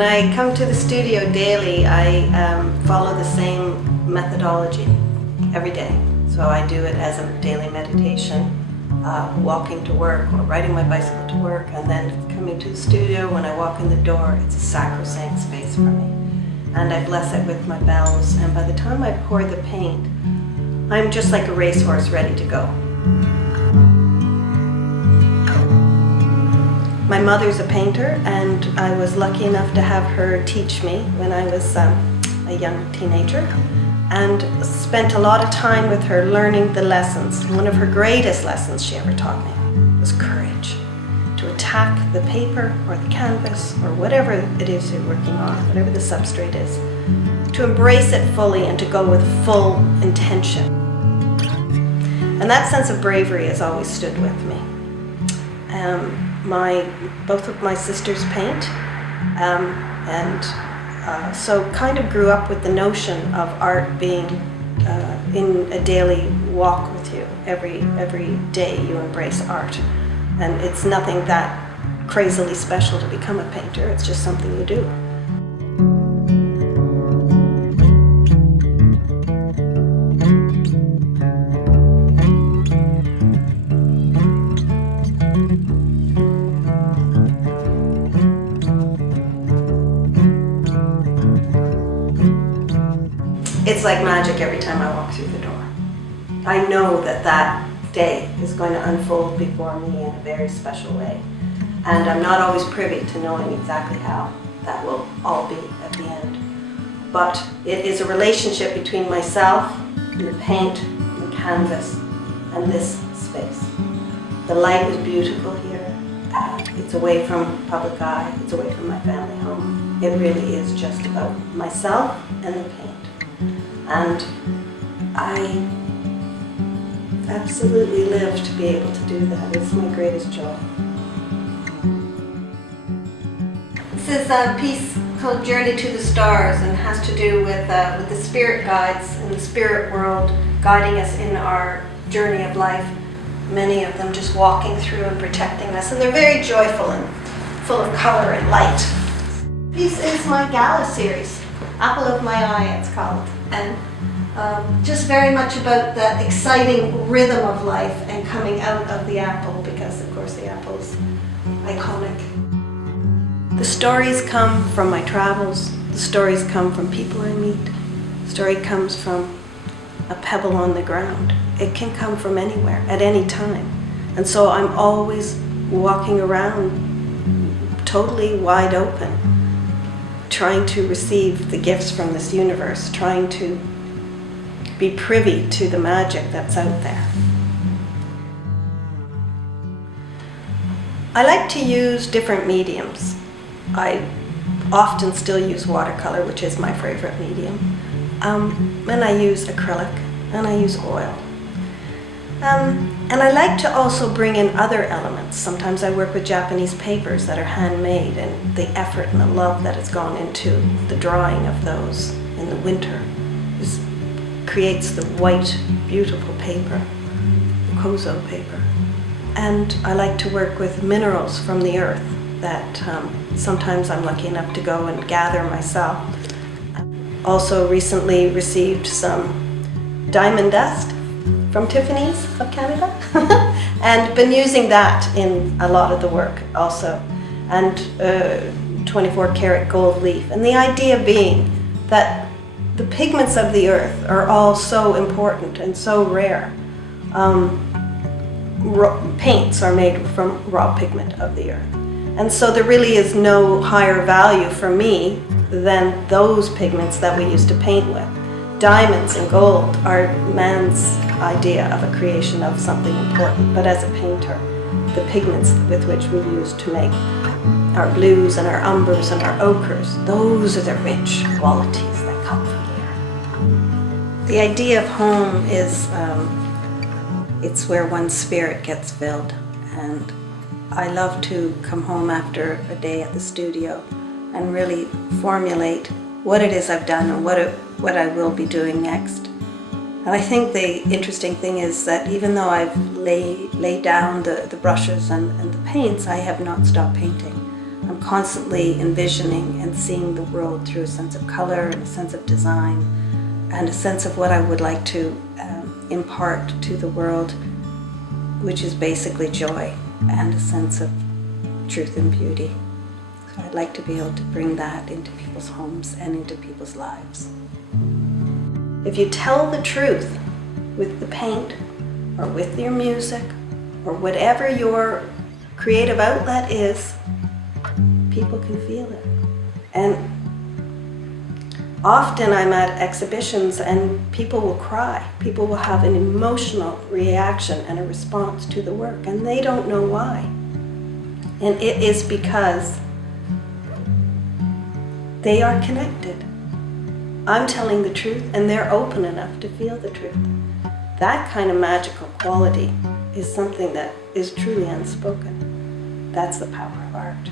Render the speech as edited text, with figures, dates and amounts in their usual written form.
When I come to the studio daily, I follow the same methodology every day. So I do it as a daily meditation, walking to work or riding my bicycle to work, and then coming to the studio. When I walk in the door, it's a sacrosanct space for me. And I bless it with my bells, and by the time I pour the paint, I'm just like a racehorse ready to go. My mother's a painter, and I was lucky enough to have her teach me when I was a young teenager, and spent a lot of time with her learning the lessons. One of her greatest lessons she ever taught me was courage. To attack the paper or the canvas or whatever it is you're working on, whatever the substrate is, to embrace it fully and to go with full intention. And that sense of bravery has always stood with me. Both of my sisters paint, so kind of grew up with the notion of art being in a daily walk with you. Every day you embrace art. And it's nothing that crazily special to become a painter, it's just something you do. It's like magic every time I walk through the door. I know that that day is going to unfold before me in a very special way. And I'm not always privy to knowing exactly how that will all be at the end. But it is a relationship between myself, and the paint, and the canvas, and this space. The light is beautiful here. It's away from public eye. It's away from my family home. It really is just about myself and the paint. And I absolutely live to be able to do that. It's my greatest joy. This is a piece called Journey to the Stars, and has to do with the spirit guides in the spirit world guiding us in our journey of life. Many of them just walking through and protecting us, and they're very joyful and full of color and light. This is my gala series, Apple of My Eye it's called, and just very much about the exciting rhythm of life and coming out of the apple, because of course the apple is iconic. The stories come from my travels, the stories come from people I meet, the story comes from a pebble on the ground. It can come from anywhere, at any time. And so I'm always walking around totally wide open, trying to receive the gifts from this universe, trying to be privy to the magic that's out there. I like to use different mediums. I often still use watercolor, which is my favorite medium. And I use acrylic, and I use oil. And I like to also bring in other elements. Sometimes I work with Japanese papers that are handmade, and the effort and the love that has gone into the drawing of those in the winter creates the white, beautiful paper, the kozo paper. And I like to work with minerals from the earth that sometimes I'm lucky enough to go and gather myself. Also recently received some diamond dust from Tiffany's of Canada and been using that in a lot of the work also, and 24 karat gold leaf. And the idea being that the pigments of the earth are all so important and so rare. Paints are made from raw pigment of the earth. And so there really is no higher value for me than those pigments that we used to paint with. Diamonds and gold are man's idea of a creation of something important, but as a painter, the pigments with which we use to make our blues and our umbers and our ochres, those are the rich qualities that come from the earth. The idea of home is, it's where one's spirit gets filled, and I love to come home after a day at the studio and really formulate what it is I've done and what I will be doing next. And I think the interesting thing is that even though I've laid down the brushes and the paints, I have not stopped painting. I'm constantly envisioning and seeing the world through a sense of color and a sense of design and a sense of what I would like to impart to the world, which is basically joy and a sense of truth and beauty. So I'd like to be able to bring that into people's homes and into people's lives. If you tell the truth with the paint or with your music or whatever your creative outlet is, people can feel it. And often I'm at exhibitions and people will cry. People will have an emotional reaction and a response to the work, and they don't know why. And it is because they are connected. I'm telling the truth and they're open enough to feel the truth. That kind of magical quality is something that is truly unspoken. That's the power of art.